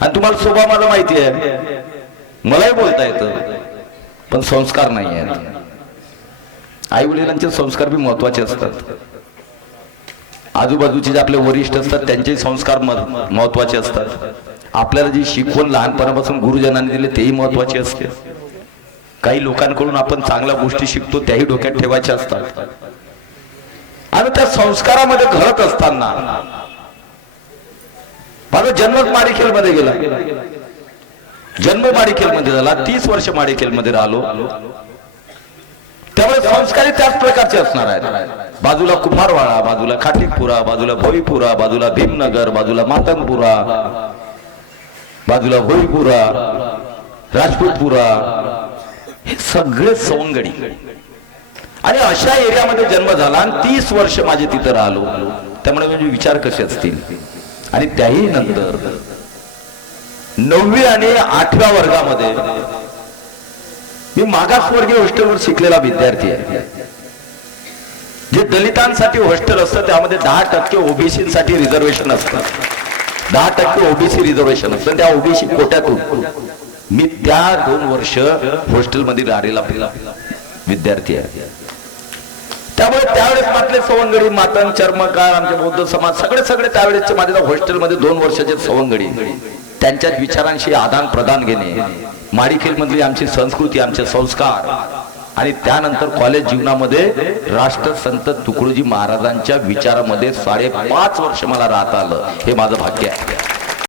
आणि तुम्हाला स्वभाव मला माहिती आहे. मलाही बोलता येतं. पण संस्कार नाही आहेत आई वडिलांचे संस्कार बी महत्त्वाचे असतात. आजूबाजूचे जे आपले वरिष्ठ असतात त्यांचे संस्कार महत्त्वाचे असतात. आपल्याला जी शिकवण लहानपणापासून गुरुजनांनी दिले तेही महत्त्वाचे असते. काही लोकांकडून आपण चांगल्या गोष्टी शिकतो त्याही डोक्यात ठेवायच्या असतात. आणि त्या संस्कारामध्ये घडत असताना माझा जन्मच माडीखेल मध्ये गेला. जन्म माडीखेल मध्ये झाला. तीस वर्ष माडीखेल मध्ये राहिलो. त्यामुळे संस्कारही त्याच प्रकारचे असणार आहेत. बाजूला कुंभारवाडा बाजूला खाटीकपुरा बाजूला भोईपुरा बाजूला भीमनगर बाजूला मातंगपुरा बाजूला भोईपुरा राजपूतपुरा हे सगळे सवंगडी. आणि अशा एरियामध्ये जन्म झाला आणि तीस वर्ष माझे तिथं राहिलो. त्यामुळे म्हणजे विचार कसे असतील? आणि त्याही नंतर नववी आणि आठव्या वर्गामध्ये मी मागासवर्गीय हॉस्टेलवर शिकलेला विद्यार्थी आहे. जे दलितांसाठी हॉस्टेल असतं त्यामध्ये दहा टक्के ओबीसीसाठी रिझर्वेशन असतं. दहा टक्के ओबीसी रिझर्वेशन असतं. त्या ओबीसी कोट्यातून मी त्या दोन वर्ष हॉस्टेलमध्ये गाडीला विद्यार्थी आहे. त्यामुळे त्यावेळेस मातले सवंगडी मातन चर्मकार आमचे बौद्ध समाज सगळे सगळे त्यावेळेसचे माझे हॉस्टेलमध्ये दोन वर्षाचे सवंगडी. त्यांच्या विचारांशी आदान प्रदान घेणे माडीखेल मधली आमची संस्कृती आमचे संस्कार आणि त्यानंतर कॉलेज जीवनामध्ये राष्ट्रसंत तुकडोजी महाराजांच्या विचारामध्ये साडेपाच वर्ष मला राहता आलं हे माझं भाग्य आहे.